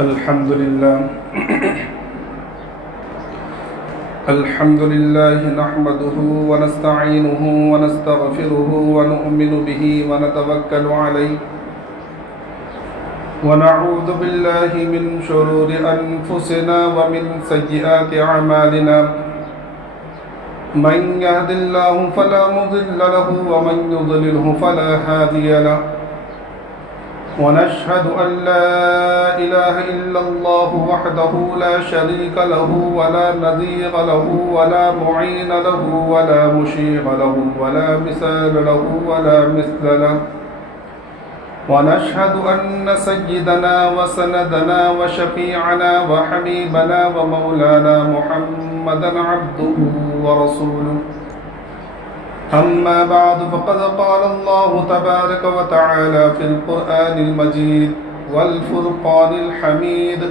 الحمد لله نحمده ونستعينه ونستغفره ونؤمن به ونتوكل عليه ونعوذ بالله من شرور أنفسنا ومن سيئات أعمالنا من يهد الله فلا مضل له ومن يضلله فلا هادي له ونشهد أن لا إله إلا الله وحده لا شريك له ولا نظير له ولا معين له ولا مشير له ولا مثال له ولا مثل له ونشهد أن سيدنا وسندنا وشفيعنا وحبيبنا ومولانا محمدا عبده ورسوله أما بعد فقد قال الله تبارك وتعالى في القرآن المجيد والفرقان الحميد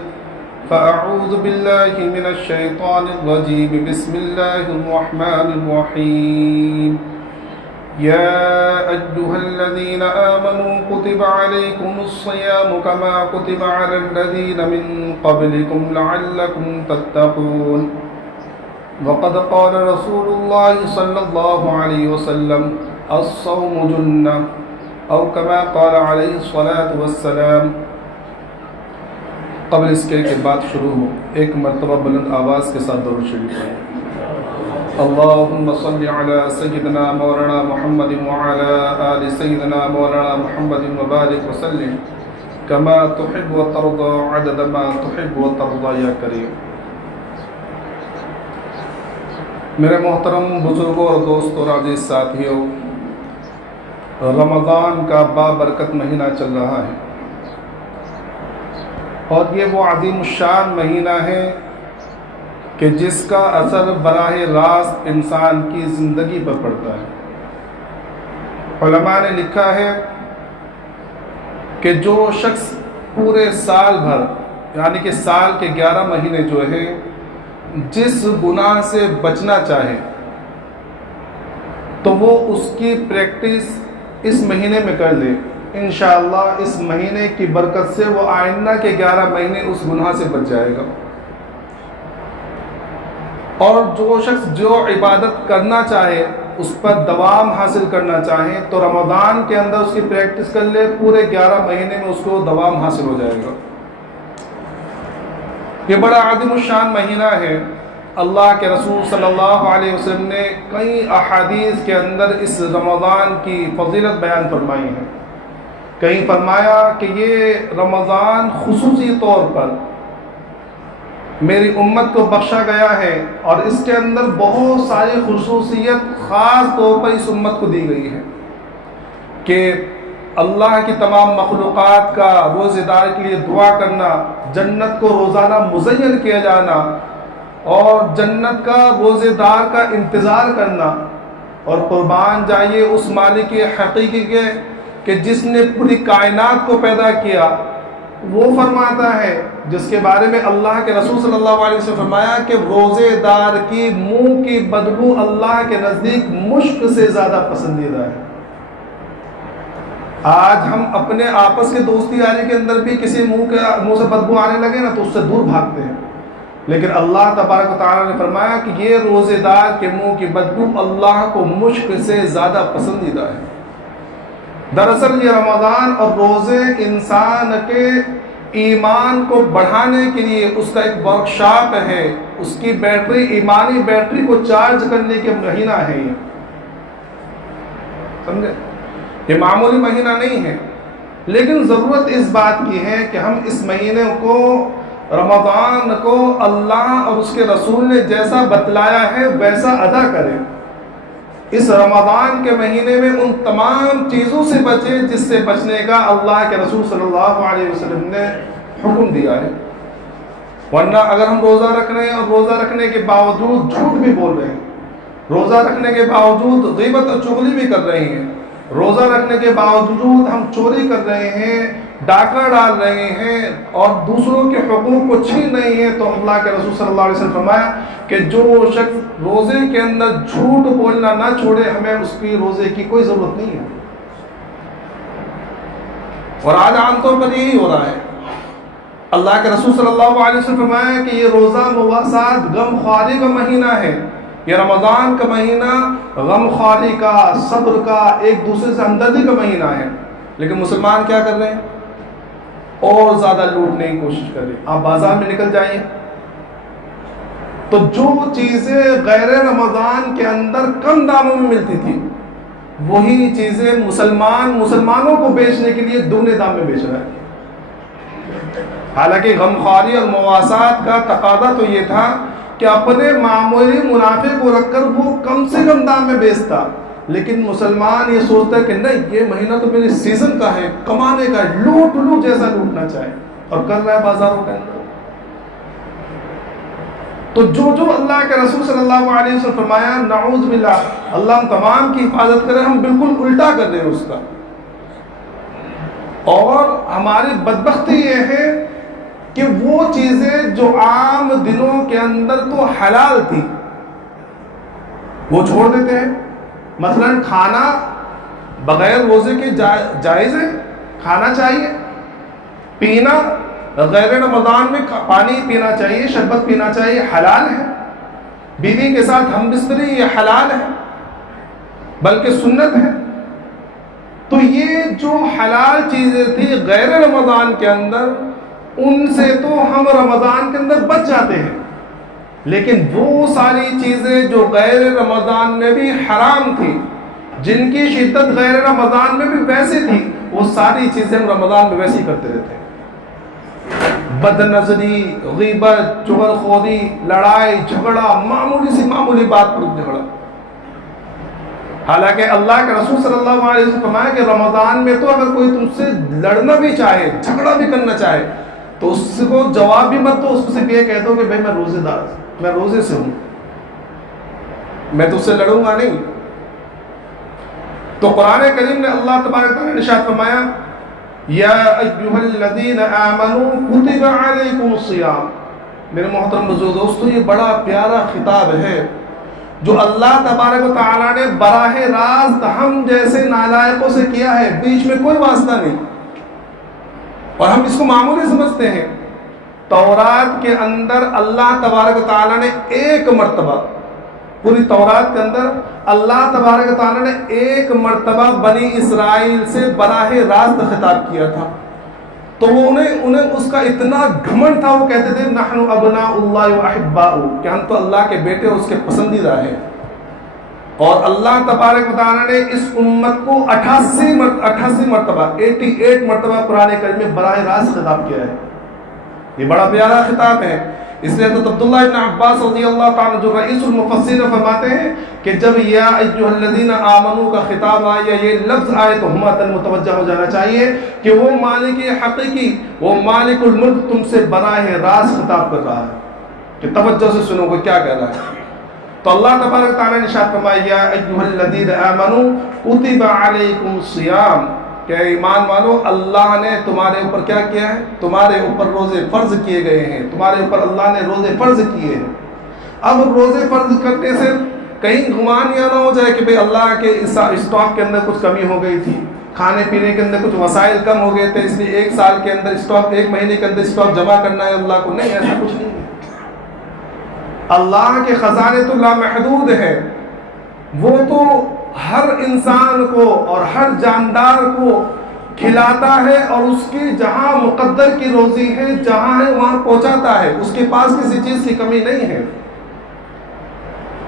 فأعوذ بالله من الشيطان الرجيم بسم الله الرحمن الرحيم يا أيها الذين آمنوا كتب عليكم الصيام كما كتب على الذين من قبلكم لعلكم تتقون وقد قال رسول الله صلى الله عليه وسلم الصوم جنة أو كما قال عليه الصلاة والسلام. قبل اس کے بات شروع ہو ایک مرتبہ بلند آواز کے ساتھ درود شریف پڑھیں. اللهم صل على سيدنا مولانا محمد وعلى آل سيدنا مولانا محمد وبارك وسلم كما تحب وترضى عدد ما تحب وترضى يا كريم. میرے محترم بزرگوں اور دوستوں اور عزیز ساتھیوں، رمضان کا بابرکت مہینہ چل رہا ہے اور یہ وہ عظیم الشان مہینہ ہے کہ جس کا اثر براہ راست انسان کی زندگی پر پڑتا ہے. علماء نے لکھا ہے کہ جو شخص پورے سال بھر یعنی کہ سال کے 11 مہینے جو ہے جس گناہ سے بچنا چاہے تو وہ اس کی پریکٹس اس مہینے میں کر لے، انشاءاللہ اس مہینے کی برکت سے وہ آئندہ کے 11 مہینے اس گناہ سے بچ جائے گا. اور جو شخص جو عبادت کرنا چاہے اس پر دوام حاصل کرنا چاہے تو رمضان کے اندر اس کی پریکٹس کر لے، پورے 11 مہینے میں اس کو دوام حاصل ہو جائے گا. یہ بڑا عظیم الشان مہینہ ہے. اللہ کے رسول صلی اللہ علیہ وسلم نے کئی احادیث کے اندر اس رمضان کی فضیلت بیان فرمائی ہے. کہیں فرمایا کہ یہ رمضان خصوصی طور پر میری امت کو بخشا گیا ہے اور اس کے اندر بہت ساری خصوصیت خاص طور پر اس امت کو دی گئی ہے کہ اللہ کی تمام مخلوقات کا روزے دار کے لیے دعا کرنا، جنت کو روزانہ مزین کیا جانا اور جنت کا روزے دار کا انتظار کرنا. اور قربان جائیے اس مالک حقیقی کے کہ جس نے پوری کائنات کو پیدا کیا. وہ فرماتا ہے جس کے بارے میں اللہ کے رسول صلی اللہ علیہ وسلم فرمایا کہ روزے دار کی منہ کی بدبو اللہ کے نزدیک مشک سے زیادہ پسندیدہ ہے. آج ہم اپنے آپس کے دوستی یاری کے اندر بھی کسی منہ سے بدبو آنے لگے نا تو اس سے دور بھاگتے ہیں، لیکن اللہ تبارک و تعالیٰ نے فرمایا کہ یہ روزے دار کے منہ کی بدبو اللہ کو مشک سے زیادہ پسندیدہ ہے. دراصل یہ رمضان اور روزے انسان کے ایمان کو بڑھانے کے لیے اس کا ایک ورکشاپ ہے، اس کی بیٹری، ایمانی بیٹری کو چارج کرنے کے مہینہ ہے. یہ سمجھے، یہ معمولی مہینہ نہیں ہے، لیکن ضرورت اس بات کی ہے کہ ہم اس مہینے کو، رمضان کو اللہ اور اس کے رسول نے جیسا بتلایا ہے ویسا ادا کریں. اس رمضان کے مہینے میں ان تمام چیزوں سے بچیں جس سے بچنے کا اللہ کے رسول صلی اللہ علیہ وسلم نے حکم دیا ہے. ورنہ اگر ہم روزہ رکھ رہے ہیں اور روزہ رکھنے کے باوجود جھوٹ بھی بول رہے ہیں، روزہ رکھنے کے باوجود غیبت اور چغلی بھی کر رہے ہیں، روزہ رکھنے کے باوجود ہم چوری کر رہے ہیں، ڈاکہ ڈال رہے ہیں اور دوسروں کے حقوق کو چھین رہے ہیں، تو اللہ کے رسول صلی اللہ علیہ وسلم فرمایا کہ جو شخص روزے کے اندر جھوٹ بولنا نہ چھوڑے ہمیں اس کی روزے کی کوئی ضرورت نہیں ہے. اور آج عام طور پر یہی ہو رہا ہے. اللہ کے رسول صلی اللہ علیہ وسلم فرمایا کہ یہ روزہ مواسات غم خواری کا مہینہ ہے، یہ رمضان کا مہینہ غم خواری کا، صبر کا، ایک دوسرے سے ہمدردی کا مہینہ ہے۔ لیکن مسلمان کیا کر رہے ہیں؟ اور زیادہ لوٹنے کی کوشش کر رہے ہیں۔ آپ بازار میں نکل جائیے تو جو چیزیں غیر رمضان کے اندر کم داموں میں ملتی تھی، وہی چیزیں مسلمانوں کو بیچنے کے لیے دوگنے دام میں بیچ رہا ہے۔ حالانکہ غمخواری اور مواسات کا تقاضا تو یہ تھا کہ اپنے معمولی منافع کو رکھ کر وہ کم سے کم دام میں بیچتا، لیکن مسلمان یہ سوچتا ہے کہ نہیں، یہ مہینہ تو میرے سیزن کا ہے، کمانے کا ہے، لوٹ جیسا لوٹنا چاہے، اور کر رہا ہے بازاروں کے اندر۔ تو جو اللہ کے رسول صلی اللہ علیہ وسلم فرمایا، نعوذ باللہ، اللہ ہم تمام کی حفاظت کرے، ہم بالکل الٹا کر رہے ہیں اس کا۔ اور ہماری بدبختی یہ ہے کہ وہ چیزیں جو عام دنوں کے اندر تو حلال تھی وہ چھوڑ دیتے ہیں۔ مثلا کھانا بغیر روزے کے جائز ہے، کھانا چاہیے، پینا غیر رمضان میں پانی پینا چاہیے، شربت پینا چاہیے، حلال ہے، بیوی کے ساتھ ہم بستری یہ حلال ہے بلکہ سنت ہے۔ تو یہ جو حلال چیزیں تھی غیر رمضان کے اندر، ان سے تو ہم رمضان کے اندر بچ جاتے ہیں، لیکن وہ ساری چیزیں جو غیر رمضان میں بھی حرام تھی، جن کی شدت غیر رمضان میں بھی ویسے تھی، وہ ساری چیزیں ہم رمضان میں ویسے ہی کرتے رہتے ہیں۔ بد نظری، غیبت، چغلخوری، لڑائی جھگڑا، معمولی بات پر جھگڑا۔ حالانکہ اللہ کے رسول صلی اللہ علیہ وسلم فرمایا کہ رمضان میں تو اگر کوئی تم سے لڑنا بھی چاہے، جھگڑا بھی کرنا چاہے، تو اس کو جواب بھی مت دو، اس کو صرف یہ کہہ دو کہ بھائی میں روزے دار، میں روزے سے ہوں، میں تجھ سے لڑوں گا نہیں۔ تو قرآن کریم نے اللہ تبارک تعالیٰ نے ارشاد فرمایا، یا ایھا الذین آمنوا کتب علیکم الصیام۔ میرے محترم بزرگ دوستو، یہ بڑا پیارا خطاب ہے جو اللہ تبارک و تعالیٰ نے براہ راست ہم جیسے نالائقوں سے کیا ہے، بیچ میں کوئی واسطہ نہیں، اور ہم اس کو معمولی سمجھتے ہیں۔ تورات کے اندر اللہ تبارک و تعالیٰ نے ایک مرتبہ، پوری تورات کے اندر اللہ تبارک و تعالیٰ نے ایک مرتبہ بنی اسرائیل سے براہ راست خطاب کیا تھا، تو وہ انہیں اس کا اتنا گھمنڈ تھا، وہ کہتے تھے نحن ابناء اللہ و احباؤہ، کہ ہم تو اللہ کے بیٹے اور اس کے پسندیدہ ہیں۔ اور اللہ تبارک و تعالیٰ نے اس امت کو 88 مرتبہ قرآن کریم میں براہ راست خطاب کیا ہے۔ یہ بڑا پیارا خطاب ہے۔ اس لیے تو عبداللہ ابن عباس رضی اللہ تعالیٰ جو رئیس المفسرین فرماتے ہیں کہ جب یا ایھا الذین آمنوا کا خطاب آئے یا یہ لفظ آئے تو ہمتاً متوجہ ہو جانا چاہیے کہ وہ مالک حقیقی، وہ مالک الملک تم سے براہ راست خطاب کر رہا ہے، کہ توجہ سے سنو کہ کیا کہہ رہا ہے۔ تو اللہ تبارک تعالیٰ نے ارشاد فرمایا، یا ایھا الذین آمنوا کتب علیکم الصیام، کہ ایمان والو اللہ نے تمہارے اوپر کیا کیا ہے؟ تمہارے اوپر روزے فرض کیے گئے ہیں، تمہارے اوپر اللہ نے روزے فرض کیے ہیں۔ اب روزے فرض کرنے سے کہیں گمان یہ نہ ہو جائے کہ بھئی اللہ کے اسٹاک کے اندر کچھ کمی ہو گئی تھی، کھانے پینے کے اندر کچھ وسائل کم ہو گئے تھے، اس لیے ایک سال کے اندر اسٹاک، ایک مہینے کے اندر اسٹاک جمع کرنا ہے اللہ کو۔ نہیں، ایسا کچھ نہیں ہے۔ اللہ کے خزانے تو لامحدود ہے، وہ تو ہر انسان کو اور ہر جاندار کو کھلاتا ہے، اور اس کی جہاں مقدر کی روزی ہے، جہاں ہے وہاں پہنچاتا ہے، اس کے پاس کسی چیز کی کمی نہیں ہے۔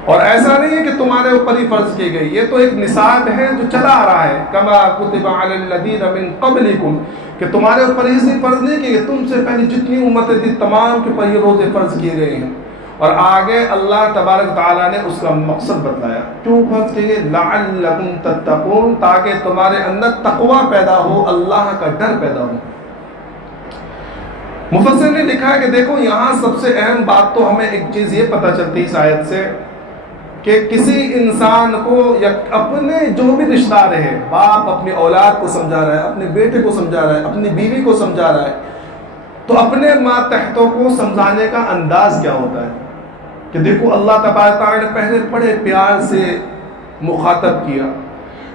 اور ایسا نہیں ہے کہ تمہارے اوپر ہی فرض کی گئی، یہ تو ایک نصاب ہے جو چلا آ رہا ہے، کما کتب علی الذین من قبلکم، کہ تمہارے اوپر اسی فرض نہیں کہ تم سے پہلے جتنی امتیں تھی تمام کے اوپر یہ روزے فرض کیے گئے ہیں۔ اور آگے اللہ تبارک تعالیٰ نے اس کا مقصد بتلایا، کیوں فرض کیے گئے؟ لعلکم تتقون، تاکہ تمہارے اندر تقوی پیدا ہو، اللہ کا ڈر پیدا ہو۔ مفسر نے لکھا ہے کہ دیکھو یہاں سب سے اہم بات تو ہمیں ایک چیز یہ پتہ چلتی اس آیت سے کہ کسی انسان کو یا اپنے جو بھی رشتہ دار ہے، باپ اپنی اولاد کو سمجھا رہا ہے، اپنے بیٹے کو سمجھا رہا ہے، اپنی بیوی کو سمجھا رہا ہے، تو اپنے ماتحتوں کو سمجھانے کا انداز کیا ہوتا ہے کہ دیکھو اللہ تبارک تعالیٰ نے پہلے بڑے پیار سے مخاطب کیا،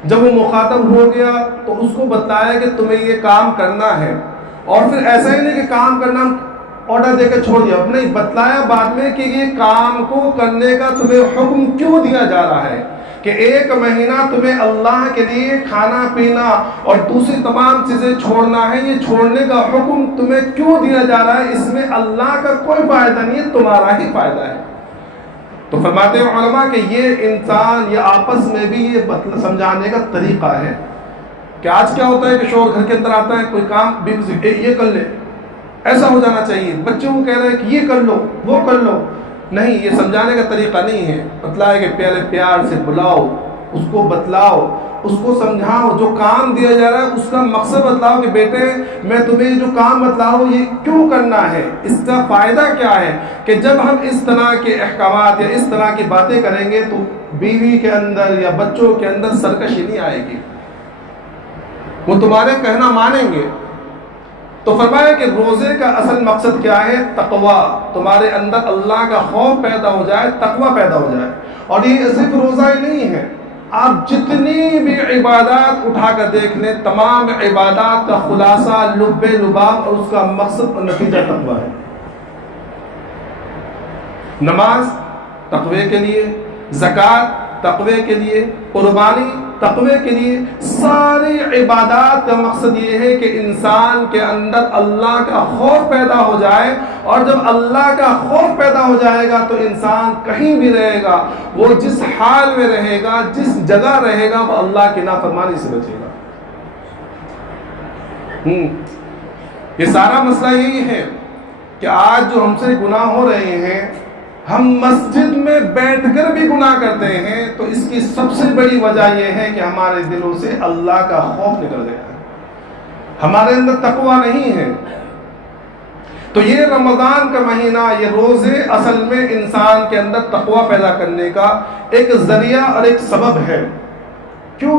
جب وہ مخاطب ہو گیا تو اس کو بتایا کہ تمہیں یہ کام کرنا ہے، اور پھر ایسا ہی نہیں کہ کام کرنا آرڈر دے کے چھوڑ دیا، نہیں، بتلایا بعد میں کہ یہ کام کو کرنے کا تمہیں حکم کیوں دیا جا رہا ہے، کہ 1 مہینہ تمہیں اللہ کے لیے کھانا پینا اور دوسری تمام چیزیں چھوڑنا ہے، یہ چھوڑنے کا حکم تمہیں کیوں دیا جا رہا ہے، اس میں اللہ کا کوئی فائدہ نہیں ہے، تمہارا ہی فائدہ ہے۔ تو فرماتے ہیں علماء کہ یہ انسان یہ آپس میں بھی یہ سمجھانے کا طریقہ ہے کہ آج کیا ہوتا ہے کہ شوہر گھر کے اندر آتا ہے، کوئی کام بیوی سے یہ کر لے، ایسا ہو جانا چاہیے، بچوں کو کہہ رہے ہیں کہ یہ کر لو وہ کر لو، نہیں، یہ سمجھانے کا طریقہ نہیں ہے۔ بتلایا کہ پہلے پیار سے بلاؤ، اس کو بتلاؤ، اس کو سمجھاؤ، جو کام دیا جا رہا ہے اس کا مقصد بتلاؤ کہ بیٹے میں تمہیں جو کام بتلاؤ یہ کیوں کرنا ہے، اس کا فائدہ کیا ہے، کہ جب ہم اس طرح کے احکامات یا اس طرح کی باتیں کریں گے تو بیوی کے اندر یا بچوں کے اندر سرکشی نہیں آئے گی، وہ تمہارے کہنا مانیں گے۔ تو فرمایا کہ روزے کا اصل مقصد کیا ہے، تقوی، تمہارے اندر اللہ کا خوف پیدا ہو جائے، تقوی پیدا ہو جائے۔ اور یہ صرف روزہ ہی نہیں ہے، آپ جتنی بھی عبادات اٹھا کر دیکھ لیں، تمام عبادات کا خلاصہ لب لباب اور اس کا مقصد اور نتیجہ تقوی ہے۔ نماز تقوی کے لیے، زکوٰۃ تقوی کے لیے، قربانی تقوی کے لیے، ساری عبادات کا مقصد یہ ہے کہ انسان کے اندر اللہ کا خوف پیدا ہو جائے، اور جب اللہ کا خوف پیدا ہو جائے گا تو انسان کہیں بھی رہے گا، وہ جس حال میں رہے گا، جس جگہ رہے گا، وہ اللہ کی نافرمانی سے بچے گا۔ یہ سارا مسئلہ یہی ہے کہ آج جو ہم سے گناہ ہو رہے ہیں، ہم مسجد میں بیٹھ کر بھی گناہ کرتے ہیں، تو اس کی سب سے بڑی وجہ یہ ہے کہ ہمارے دلوں سے اللہ کا خوف نکل گیا ہے، ہمارے اندر تقوی نہیں ہے۔ تو یہ رمضان کا مہینہ، یہ روزے اصل میں انسان کے اندر تقوی پیدا کرنے کا ایک ذریعہ اور ایک سبب ہے۔ کیوں؟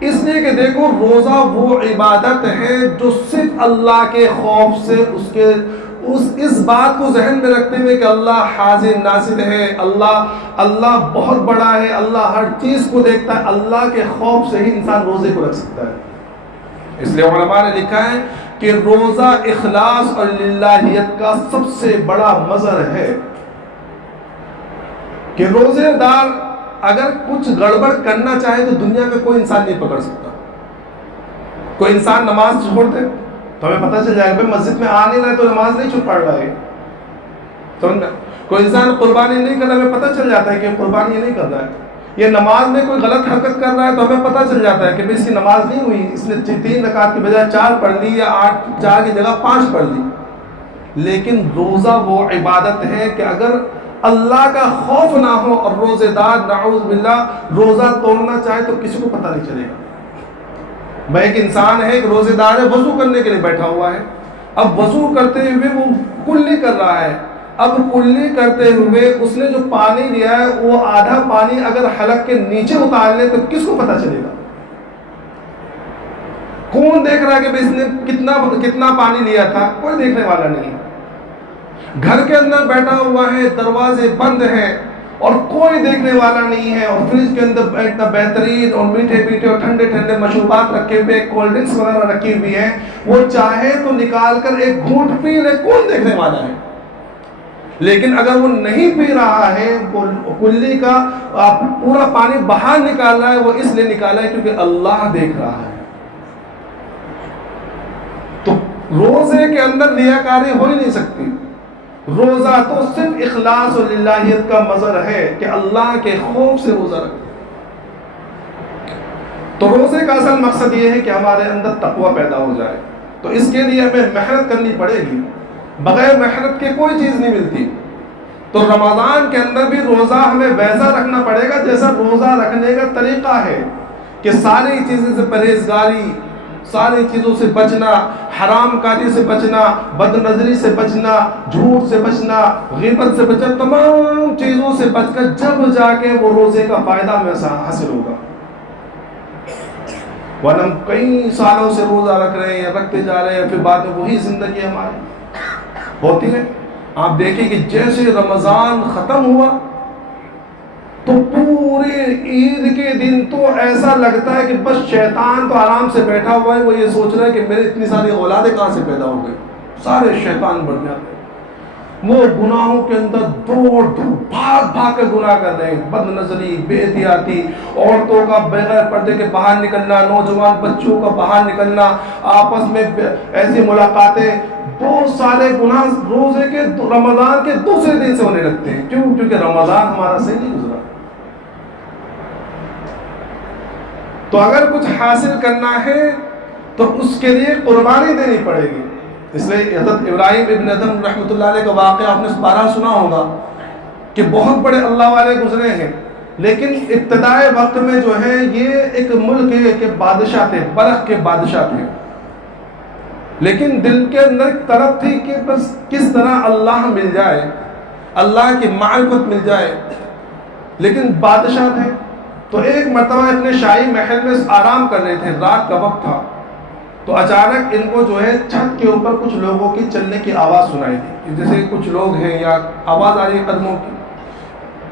اس لیے کہ دیکھو، روزہ وہ عبادت ہے جو صرف اللہ کے خوف سے اس بات کو ذہن میں رکھتے ہوئے کہ اللہ حاضر ناظر ہے، اللہ بہت بڑا ہے، اللہ ہر چیز کو دیکھتا ہے، اللہ کے خوف سے ہی انسان روزے کو رکھ سکتا ہے۔ اس لیے علماء نے لکھا ہے کہ روزہ اخلاص اور للہیت کا سب سے بڑا مظہر ہے، کہ روزے دار اگر کچھ گڑبڑ کرنا چاہے تو دنیا میں کوئی انسان نہیں پکڑ سکتا۔ کوئی انسان نماز چھوڑ دے تو ہمیں پتہ چل جائے گا، مسجد میں آ نہیں رہا ہے تو نماز نہیں چھوڑ پڑ رہا ہے، سمجھنا۔ کوئی انسان قربانی نہیں کر رہا ہے، ہمیں پتہ چل جاتا ہے کہ قربانی یہ نہیں کر رہا ہے۔ یہ نماز میں کوئی غلط حرکت کر رہا ہے تو ہمیں پتہ چل جاتا ہے کہ اس کی نماز نہیں ہوئی، اس نے 3 رکعت کی بجائے 4 پڑھ لی، یا 4 کی جگہ 5 پڑھ لی۔ لیکن روزہ وہ عبادت ہے کہ اگر اللہ کا خوف نہ ہو اور روزے دار نعوذ باللہ روزہ توڑنا چاہے تو کسی کو پتہ نہیں چلے گا۔ میں ایک انسان ہے، ایک روزے دار ہے، وضو کرنے کے لیے بیٹھا ہوا ہے، اب وضو کرتے ہوئے وہ کلی کر رہا ہے، اب کلی کرتے ہوئے اس نے جو پانی لیا ہے وہ آدھا پانی اگر حلق کے نیچے اتار لے تو کس کو پتہ چلے گا؟ کون دیکھ رہا ہے کہ اس نے کتنا پانی لیا تھا؟ کوئی دیکھنے والا نہیں۔ گھر کے اندر بیٹھا ہوا ہے، دروازے بند ہیں اور کوئی دیکھنے والا نہیں ہے، اور فریج کے اندر اتنا بہترین اور میٹھے میٹھے اور ٹھنڈے ٹھنڈے مشروبات رکھے ہوئے، کولڈ ڈرنکس وغیرہ رکھی ہوئی ہیں، وہ چاہے تو نکال کر ایک گھونٹ پی لے، کون دیکھنے والا ہے؟ لیکن اگر وہ نہیں پی رہا ہے، وہ کلی کا پورا پانی باہر نکال رہا ہے، وہ اس لیے نکالا ہے کیونکہ اللہ دیکھ رہا ہے۔ تو روزے کے اندر ریاکاری ہو ہی نہیں سکتی۔ روزہ تو صرف اخلاص اور للہیت کا مظہر ہے کہ اللہ کے خوف سے روزہ رکھیں۔ تو روزے کا اصل مقصد یہ ہے کہ ہمارے اندر تقوی پیدا ہو جائے، تو اس کے لیے ہمیں محنت کرنی پڑے گی، بغیر محنت کے کوئی چیز نہیں ملتی۔ تو رمضان کے اندر بھی روزہ ہمیں ویسا رکھنا پڑے گا جیسا روزہ رکھنے کا طریقہ ہے، کہ ساری چیزوں سے پرہیزگاری، ساری چیزوں سے بچنا، حرام کاری سے بچنا، بد نظری سے بچنا، جھوٹ سے بچنا، غیبت سے بچنا، تمام چیزوں سے بچ کر جب جا کے وہ روزے کا فائدہ ہمیں حاصل ہوگا۔ ورنہ ہم کئی سالوں سے روزہ رکھ رہے ہیں، رکھتے جا رہے ہیں، پھر بعد میں وہی زندگی ہماری ہوتی ہے۔ آپ دیکھیں کہ جیسے رمضان ختم ہوا تو پورے عید کے دن تو ایسا لگتا ہے کہ بس شیطان تو آرام سے بیٹھا ہوا ہے، وہ یہ سوچ رہا ہے کہ میرے اتنی ساری اولادیں کہاں سے پیدا ہو گئی، سارے شیطان بڑھ جاتے ہیں، وہ گناہوں کے اندر دوڑ بھاگ بھاگ کے گناہ کر رہے ہیں، بد نظری، بے احتیاطی، عورتوں کا بغیر پردے کے باہر نکلنا، نوجوان بچوں کا باہر نکلنا، آپس میں ایسی ملاقاتیں، بہت سارے گناہ روزے کے رمضان کے دوسرے دن سے ہونے لگتے ہیں۔ کیوں؟ کیونکہ رمضان ہمارا صحیح نہیں گزرا۔ تو اگر کچھ حاصل کرنا ہے تو اس کے لیے قربانی دینی پڑے گی۔ اس لیے حضرت ابراہیم ابن ادھم رحمۃ اللہ علیہ کا واقعہ آپ نے بارہ سنا ہوگا کہ بہت بڑے اللہ والے گزرے ہیں، لیکن ابتدائے وقت میں جو ہے یہ ایک ملک کے بادشاہ تھے، برق کے بادشاہ تھے، لیکن دل کے اندر ایک طرف تھی کہ بس کس طرح اللہ مل جائے، اللہ کی معرفت مل جائے، لیکن بادشاہ تھے۔ تو ایک مرتبہ اپنے شاہی محل میں آرام کر رہے تھے، رات کا وقت تھا، تو اچانک ان کو جو ہے چھت کے اوپر کچھ لوگوں کی چلنے کی آواز سنائی دی، جیسے کچھ لوگ ہیں یا آواز آ رہی ہے قدموں کی۔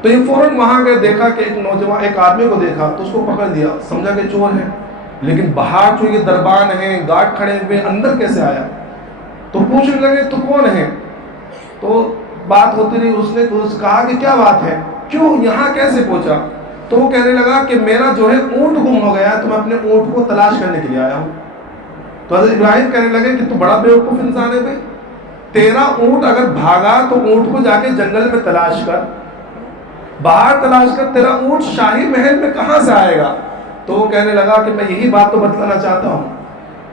تو یہ فوراً وہاں گئے، دیکھا کہ ایک نوجوان ایک آدمی کو دیکھا تو اس کو پکڑ دیا، سمجھا کہ چور ہے، لیکن باہر جو یہ دربان ہیں، گارڈ کھڑے ہوئے، اندر کیسے آیا؟ تو پوچھنے لگے تو کون ہے؟ تو بات ہوتی رہی، اس نے کہا کہ کیا بات ہے، کیوں یہاں کیسے پہنچا؟ تو وہ کہنے لگا کہ میرا جو ہے اونٹ گم ہو گیا ہے، تو میں اپنے اونٹ کو تلاش کرنے کے لیے آیا ہوں۔ تو حضرت ابراہیم کہنے لگے کہ تو بڑا بیوقوف انسان ہے بھائی، تیرا اونٹ اگر بھاگا تو اونٹ کو جا کے جنگل میں تلاش کر، باہر تلاش کر، تیرا اونٹ شاہی محل میں کہاں سے آئے گا؟ تو وہ کہنے لگا کہ میں یہی بات تو بتلانا چاہتا ہوں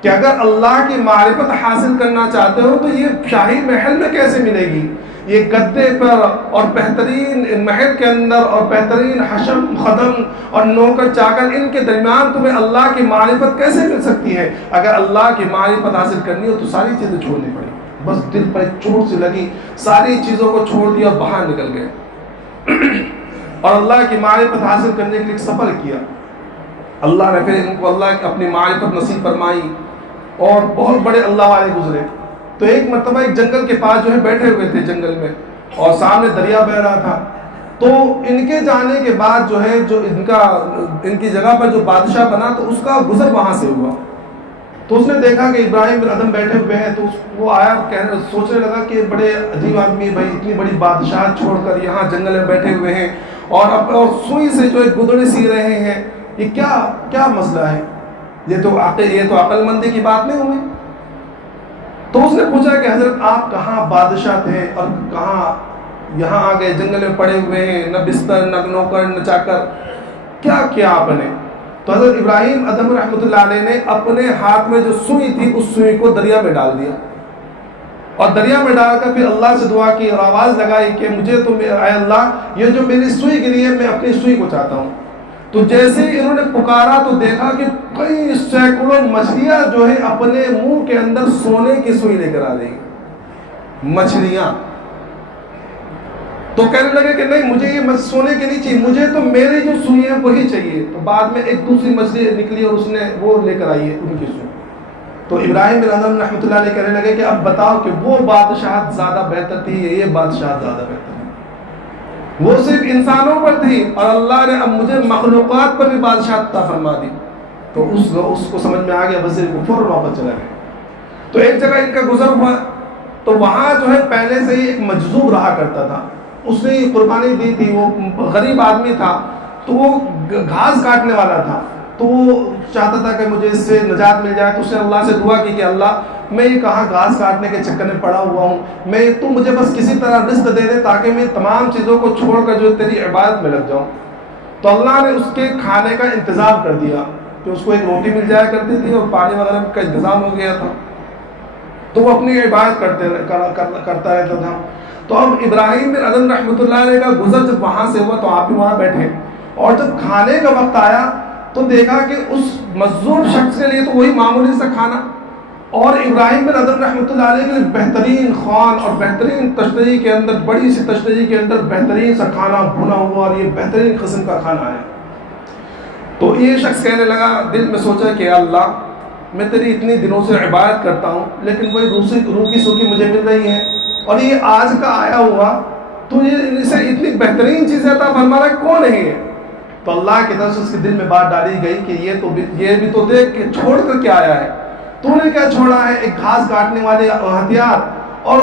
کہ اگر اللہ کی معرفت حاصل کرنا چاہتے ہو تو یہ شاہی محل میں کیسے ملے گی؟ یہ گدے پر اور بہترین محل کے اندر اور بہترین حشم خدم اور نوکر چاکر، ان کے درمیان تمہیں اللہ کی معرفت کیسے مل سکتی ہے؟ اگر اللہ کی معرفت حاصل کرنی ہو تو ساری چیزیں چھوڑنی پڑی۔ بس دل پر ایک چوٹ سی لگی، ساری چیزوں کو چھوڑ دیا اور باہر نکل گئے اور اللہ کی معرفت حاصل کرنے کے لیے سفر کیا۔ اللہ نے پھر ان کو اللہ کی اپنی معرفت نصیب فرمائی اور بہت بڑے اللہ والے گزرے۔ تو ایک مرتبہ ایک جنگل کے پاس جو ہے بیٹھے ہوئے تھے جنگل میں، اور سامنے دریا بہہ رہا تھا، تو ان کے جانے کے بعد جو ہے جو ان کی جگہ پر جو بادشاہ بنا تو اس کا گزر وہاں سے ہوا۔ تو اس نے دیکھا کہ ابراہیم بن ادھم بیٹھے ہوئے ہیں، تو وہ آیا، سوچنے لگا کہ بڑے عجیب آدمی بھائی، اتنی بڑی بادشاہ چھوڑ کر یہاں جنگل میں بیٹھے ہوئے ہیں اور سوئی سے جو ہے گدڑے سی رہے ہیں، یہ کیا مسئلہ ہے؟ یہ تو عقل مندی کی بات نہیں ہوئی۔ تو اس نے پوچھا کہ حضرت آپ کہاں بادشاہ تھے اور کہاں یہاں آ گئے، جنگل میں پڑے ہوئے ہیں، نہ بستر، نہ نوکر، نہ چاکر، کیا آپ نے؟ تو حضرت ابراہیم ادھم رحمۃ اللہ علیہ نے اپنے ہاتھ میں جو سوئی تھی اس سوئی کو دریا میں ڈال دیا، اور دریا میں ڈال کر پھر اللہ سے دعا کی اور آواز لگائی کہ مجھے تو اے اللہ، یہ جو میری سوئی گری ہے میں اپنی سوئی کو چاہتا ہوں۔ تو جیسے ہی انہوں نے پکارا تو دیکھا کہ کئی سینکڑوں مچھلیاں جو ہے اپنے منہ کے اندر سونے کی سوئی لے کر آ رہی ہیں، مچھلیاں۔ تو کہنے لگے کہ نہیں، مجھے یہ سونے کی نہیں چاہیے، مجھے تو میری جو سوئی ہے وہی چاہیے۔ تو بعد میں ایک دوسری مچھلی نکلی اور اس نے وہ لے کر آئی ہے ان کی سوئی۔ تو ابراہیم بن ادھم رحمۃ اللہ علیہ کہنے لگے کہ اب بتاؤ کہ وہ بادشاہت زیادہ بہتر تھی یا یہ بادشاہت زیادہ بہتر ہے؟ وہ صرف انسانوں پر تھی اور اللہ نے اب مجھے مخلوقات پر بھی بادشاہت عطا فرما دی۔ تو اس کو سمجھ میں آ گیا، وزیر کو فوراً واپس چلا گیا۔ تو ایک جگہ ان کا گزر ہوا، تو وہاں جو ہے پہلے سے ہی ایک مجذوب رہا کرتا تھا، اس نے قربانی دی تھی، وہ غریب آدمی تھا، تو وہ گھاس کاٹنے والا تھا، تو وہ چاہتا تھا کہ مجھے اس سے نجات مل جائے۔ تو اس نے اللہ سے دعا کی کہ اللہ، میں یہ کہاں گھاس کاٹنے کے چکر میں پڑا ہوا ہوں، تو مجھے بس کسی طرح رزق دے دے تاکہ میں تمام چیزوں کو چھوڑ کر جو تیری عبادت میں لگ جاؤں۔ تو اللہ نے اس کے کھانے کا انتظام کر دیا کہ اس کو ایک روٹی مل جایا کرتی تھی اور پانی وغیرہ کا انتظام ہو گیا تھا، تو وہ اپنی عبادت کرتا رہتا تھا۔ تو اب ابراہیم بن ادھم رحمۃ اللہ علیہ کا گزر جب وہاں سے ہوا تو آپ بھی وہاں بیٹھے، اور جب کھانے کا وقت آیا تو دیکھا کہ اس مجذوب شخص کے لیے تو وہی معمولی سا کھانا، اور ابراہیم بن ادھم رحمۃ اللہ علیہ کے لیے بہترین خوان اور بہترین تشتری کے اندر، بڑی سی تشتری کے اندر بہترین سا کھانا بھنا ہوا، اور یہ بہترین قسم کا کھانا ہے۔ تو یہ شخص کہنے لگا، دل میں سوچا کہ اللہ، میں تیری اتنی دنوں سے عبادت کرتا ہوں لیکن وہی روکی سوکھی مجھے مل رہی ہے، اور یہ آج کا آیا ہوا تو یہ اسے اتنی بہترین چیزیں عطا فرما رہا ہے، کون ہے یہ؟ تو اللہ کی طرف سے اس کے دل میں بات ڈالی گئی کہ یہ بھی تو دیکھ کہ چھوڑ کر کے آیا ہے، تو نے کیا چھوڑا ہے؟ ایک گھاس کاٹنے والے ہتھیار اور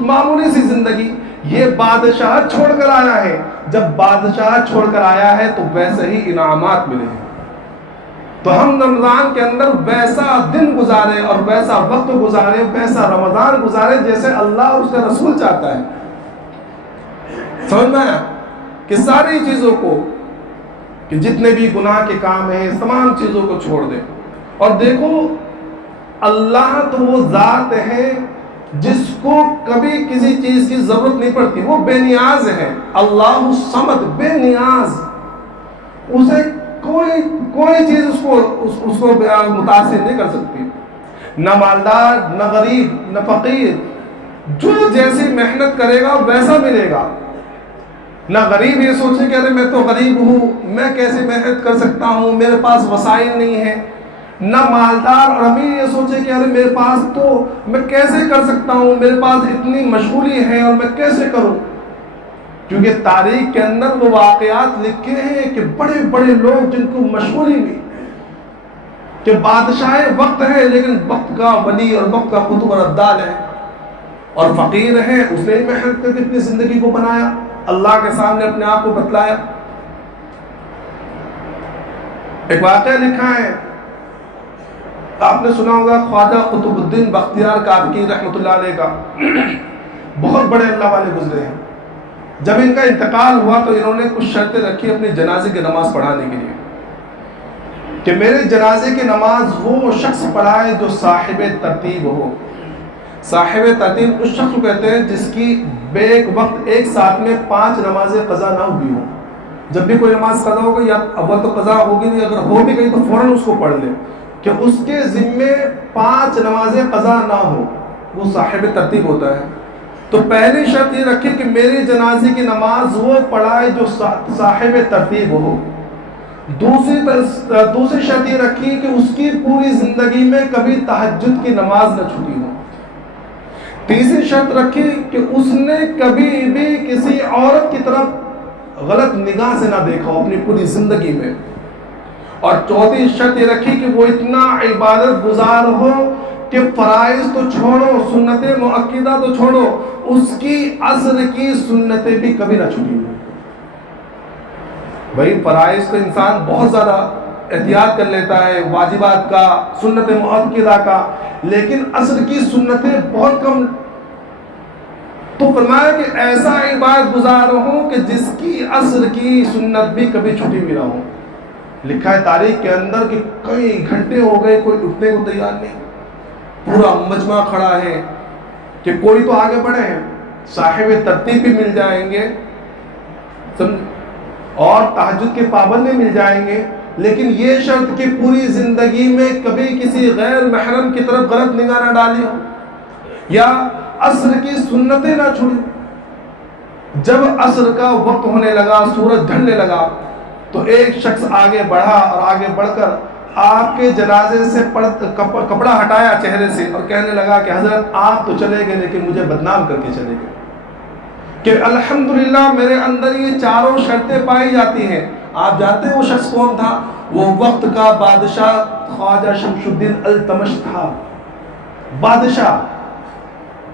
معمولی سی زندگی۔ یہ بادشاہ چھوڑ کر آیا ہے، جب بادشاہ چھوڑ کر آیا ہے تو ویسے ہی انعامات ملے ہیں۔ تو ہم رمضان کے اندر ویسا دن گزارے اور ویسا وقت گزارے، ویسا رمضان گزارے جیسے اللہ اور اس کا رسول چاہتا ہے۔ سمجھ میں آیا کہ ساری چیزوں کو، کہ جتنے بھی گناہ کے کام ہیں تمام چیزوں کو چھوڑ دیں۔ اور دیکھو اللہ تو وہ ذات ہے جس کو کبھی کسی چیز کی ضرورت نہیں پڑتی، وہ بے نیاز ہے۔ اللہ الصمد، بے نیاز، اسے کوئی چیز اس کو متاثر نہیں کر سکتی، نہ مالدار نہ غریب نہ فقیر، جو جیسی محنت کرے گا ویسا ملے گا۔ نہ غریب یہ سوچے کہ ارے میں تو غریب ہوں، میں کیسے محنت کر سکتا ہوں، میرے پاس وسائل نہیں ہے۔ نہ مالدار اور امیر یہ سوچے کہ ارے میرے پاس تو میں کیسے کر سکتا ہوں، میرے پاس اتنی مشغولی ہے اور میں کیسے کروں۔ کیونکہ تاریخ کے اندر وہ واقعات لکھے ہیں کہ بڑے بڑے لوگ جن کو مشغولی بھی، کہ بادشاہ وقت ہے لیکن وقت کا ولی اور وقت کا قطب اور ابدال ہے، اور فقیر ہے، اس نے محنت کر کے اپنی زندگی کو بنایا، اللہ کے سامنے اپنے آپ کو بتلایا۔ ایک واقعہ لکھا ہے، آپ نے سنا ہوگا، خواجہ قطب الدین بختیار کاکڑی رحمۃ اللہ علیہ کا، بہت بڑے اللہ والے گزرے ہیں۔ جب ان کا انتقال ہوا تو انہوں نے کچھ شرطیں رکھی اپنے جنازے کی نماز پڑھانے کے لیے، کہ میرے جنازے کی نماز وہ شخص پڑھائے جو صاحب ترتیب ہو۔ صاحب ترتیب اس شخص کو کہتے ہیں جس کی بیک وقت ایک ساتھ میں 5 نمازیں قضا نہ ہوئی ہوں۔ جب بھی کوئی نماز قضا ہوگی، یا اول تو قضا ہوگی نہیں، اگر ہو بھی گئی تو فوراً اس کو پڑھ لے، کہ اس کے ذمے 5 نمازیں قضا نہ ہو، وہ صاحب ترتیب ہوتا ہے۔ تو پہلی شرط یہ رکھی کہ میری جنازے کی نماز وہ پڑھائے جو صاحب ترتیب ہو۔ دوسری شرط یہ رکھی کہ اس کی پوری زندگی میں کبھی تہجد کی نماز نہ چھوٹی ہو۔ تیسری شرط رکھی کہ اس نے کبھی بھی کسی عورت کی طرف غلط نگاہ سے نہ دیکھا ہو اپنی پوری زندگی میں۔ اور چوتھی شرط یہ رکھی کہ وہ اتنا عبادت گزار ہو کہ فرائض تو چھوڑو، سنت مؤکدہ تو چھوڑو، اس کی عصر کی سنتیں بھی کبھی نہ چھوٹی ہو۔ بھائی فرائض تو انسان بہت زیادہ احتیاط کر لیتا ہے، واجبات کا، سنت مؤکدہ کا، لیکن عصر کی سنتیں بہت کم۔ تو فرمایا کہ ایسا عبادت گزار ہو کہ جس کی عصر کی سنت بھی کبھی چھوٹی بھی نہ ہو۔ لکھا ہے تاریخ کے اندر کہ کئی گھنٹے ہو گئے، کوئی اٹھنے کو تیار نہیں، پورا مجمع کھڑا ہے کہ کوئی تو آگے بڑھے ہیں، صاحب ترتیب بھی مل جائیں گے اور تہجد کے پابند بھی مل جائیں گے، لیکن یہ شرط کہ پوری زندگی میں کبھی کسی غیر محرم کی طرف غلط نگاہ نہ ڈالی ہو، یا عصر کی سنتیں نہ چھوڑی۔ جب عصر کا وقت ہونے لگا، سورج ڈھلنے لگا، تو ایک شخص آگے بڑھا اور آگے بڑھ کر آپ کے جنازے سے کپڑا ہٹایا چہرے سے اور کہنے لگا کہ حضرت آپ تو چلے گئے لیکن مجھے بدنام کر کے چلے گئے، کہ الحمدللہ میرے اندر یہ چاروں شرطیں پائی جاتی ہیں۔ آپ جانتے ہیں وہ شخص کون تھا؟ وہ وقت کا بادشاہ خواجہ شمس الدین التمش تھا، بادشاہ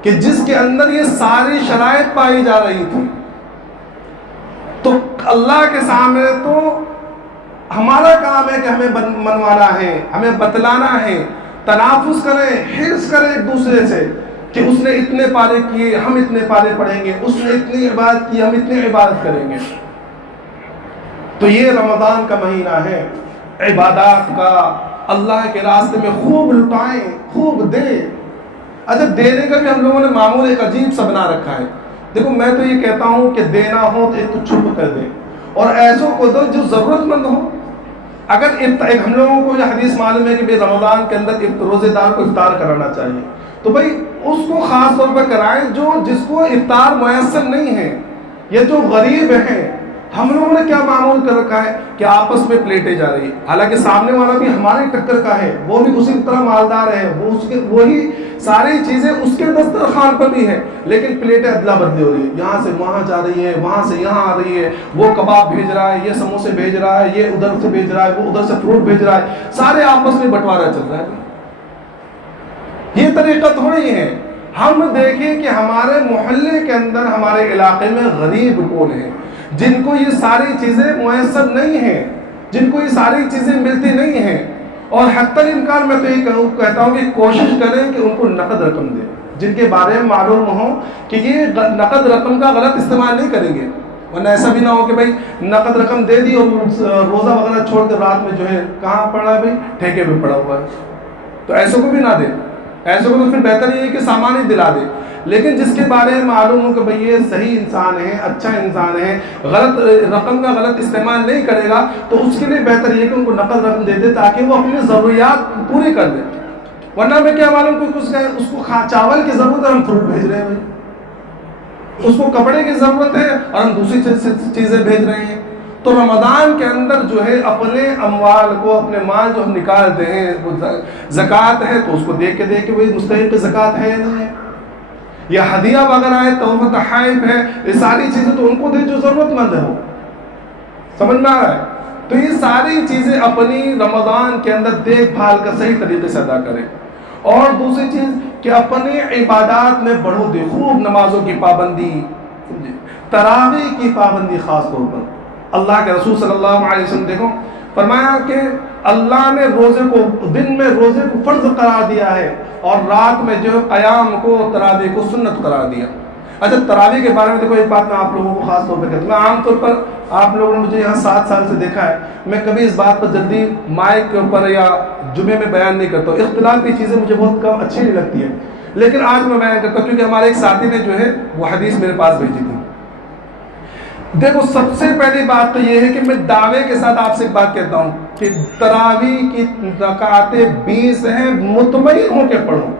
کہ جس کے اندر یہ ساری شرائط پائی جا رہی تھی۔ تو اللہ کے سامنے تو ہمارا کام ہے کہ ہمیں منوانا ہے، ہمیں بتلانا ہے، تنافس کریں، حرص کریں ایک دوسرے سے کہ اس نے اتنے پارے کیے ہم اتنے پارے پڑھیں گے، اس نے اتنی عبادت کی ہم اتنی عبادت کریں گے۔ تو یہ رمضان کا مہینہ ہے عبادات کا، اللہ کے راستے میں خوب لٹائیں، خوب دیں۔ اچھا دینے کا بھی ہم لوگوں نے معمول ایک عجیب سا بنا رکھا ہے۔ دیکھو میں تو یہ کہتا ہوں کہ دینا ہو تو ایک تو چھپ کر دیں، اور ایسوں کو دو جو ضرورت مند ہو۔ اگر ایک ہم لوگوں کو یہ حدیث معلوم ہے کہ رمضان کے اندر روزے دار کو افطار کرانا چاہیے، تو بھائی اس کو خاص طور پر کرائیں جس کو افطار میسر نہیں ہے، یا جو غریب ہیں، ہم لوگوں نے کیا معمول کر رکھا ہے کہ آپس میں پلیٹیں جا رہی ہیں، حالانکہ سامنے والا بھی ہمارے ٹکر کا ہے، وہ بھی اسی طرح مالدار ہے، وہی ساری چیزیں اس کے دسترخوان پر بھی ہے، لیکن پلیٹیں ادلا بدلی ہو رہی ہے، یہاں سے وہاں جا رہی ہے، وہاں سے یہاں آ رہی ہے، وہ کباب بھیج رہا ہے، یہ سموسے بھیج رہا ہے، یہ ادھر سے بھیج رہا ہے، وہ ادھر سے فروٹ بھیج رہا ہے، سارے آپس میں بٹوارا چل رہا ہے۔ یہ طریقہ تھوڑی ہے۔ ہم دیکھیں کہ ہمارے محلے کے اندر، ہمارے علاقے میں غریب کون ہیں جن کو یہ ساری چیزیں میسر نہیں ہیں، جن کو یہ ساری چیزیں ملتی نہیں ہیں، اور حتی الامکان میں تو یہ کہتا ہوں کہ کوشش کریں کہ ان کو نقد رقم دیں، جن کے بارے میں معلوم ہو کہ یہ نقد رقم کا غلط استعمال نہیں کریں گے، ورنہ ایسا بھی نہ ہو کہ بھائی نقد رقم دے دی اور روزہ وغیرہ چھوڑ کر رات میں جو ہے کہاں پڑا ہے، بھائی ٹھیکے پہ پڑا ہوا ہے، تو ایسوں کو بھی نہ دیں۔ ایسے کو تو پھر بہتر یہ ہے کہ سامان ہی دلا دے، لیکن جس کے بارے میں معلوم ہو کہ بھئی یہ صحیح انسان ہے، اچھا انسان ہے، غلط رقم کا غلط استعمال نہیں کرے گا، تو اس کے لیے بہتر یہ کہ ان کو نقد رقم دے دے تاکہ وہ اپنی ضروریات پوری کر دے۔ ورنہ میں کیا معلوم کہ اس کو چاول کی ضرورت ہے، ہم فروٹ بھیج رہے ہیں، بھائی اس کو کپڑے کی ضرورت ہے اور ہم دوسری چیزیں بھیج رہے ہیں۔ تو رمضان کے اندر جو ہے اپنے اموال کو، اپنے مال جو ہم نکالتے ہیں، وہ زکوٰۃ ہے تو اس کو دیکھ کے وہی مستحق زکوٰۃ ہے یا نہیں ہے، یا ہدیہ وغیرہ ہے، تحفہ تحائف ہے، یہ ساری چیزیں تو ان کو دے جو ضرورت مند ہے، وہ سمجھ میں آ رہا ہے۔ تو یہ ساری چیزیں اپنی رمضان کے اندر دیکھ بھال کر صحیح طریقے سے ادا کریں۔ اور دوسری چیز کہ اپنی عبادات میں بڑھو دے، خوب نمازوں کی پابندی، تراویح کی پابندی خاص طور پر۔ اللہ کے رسول صلی اللہ علیہ وسلم دیکھو فرمایا کہ اللہ نے روزے کو، دن میں روزے کو فرض قرار دیا ہے، اور رات میں جو قیام کو، تراویح کو سنت قرار دیا۔ اچھا تراویح کے بارے میں دیکھو ایک بات میں آپ لوگوں کو خاص طور پر کہتا ہوں، میں عام طور پر آپ لوگوں نے مجھے یہاں 7 سال سے دیکھا ہے، میں کبھی اس بات پر جلدی مائک کے اوپر یا جمعے میں بیان نہیں کرتا ہوں، اختلاف کی چیزیں مجھے بہت کم اچھی نہیں لگتی ہیں، لیکن آج میں بیان کرتا ہوں کیونکہ ہمارے ایک ساتھی نے جو ہے وہ حدیث میرے پاس بھیجی تھی۔ دیکھو سب سے پہلی بات تو یہ ہے کہ میں دعوے کے ساتھ آپ سے ایک بات کہتا ہوں کہ تراویح کی رکعتیں 20 ہیں، مطمئن ہو کے پڑھو،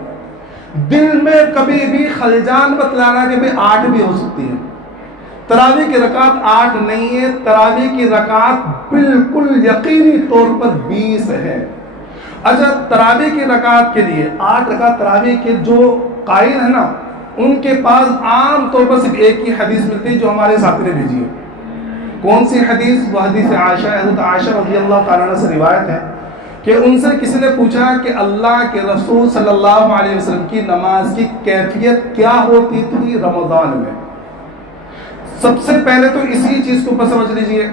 دل میں کبھی بھی خلجان مت لانا کہ بھئی 8 بھی ہو سکتی ہے۔ تراویح کی رکعت 8 نہیں ہے، تراویح کی رکعت بالکل یقینی طور پر 20 ہے۔ اچھا تراویح کی رکعت کے لیے 8 رکعت تراویح کے جو قائل ہیں نا، ان کے پاس عام طور پر صرف ایک ہی حدیث ملتی ہے جو ہمارے ساتھی نے بھیجی ہے۔ کون سی حدیث؟ وہ حدیث عائشہ، حضرت عائشہ رضی اللہ تعالیٰ عنہ سے روایت ہے کہ ان سے کسی نے پوچھا کہ اللہ کے رسول صلی اللہ علیہ وسلم کی نماز کی کیفیت کیا ہوتی تھی رمضان میں۔ سب سے پہلے تو اسی چیز کو سمجھ لیجئے،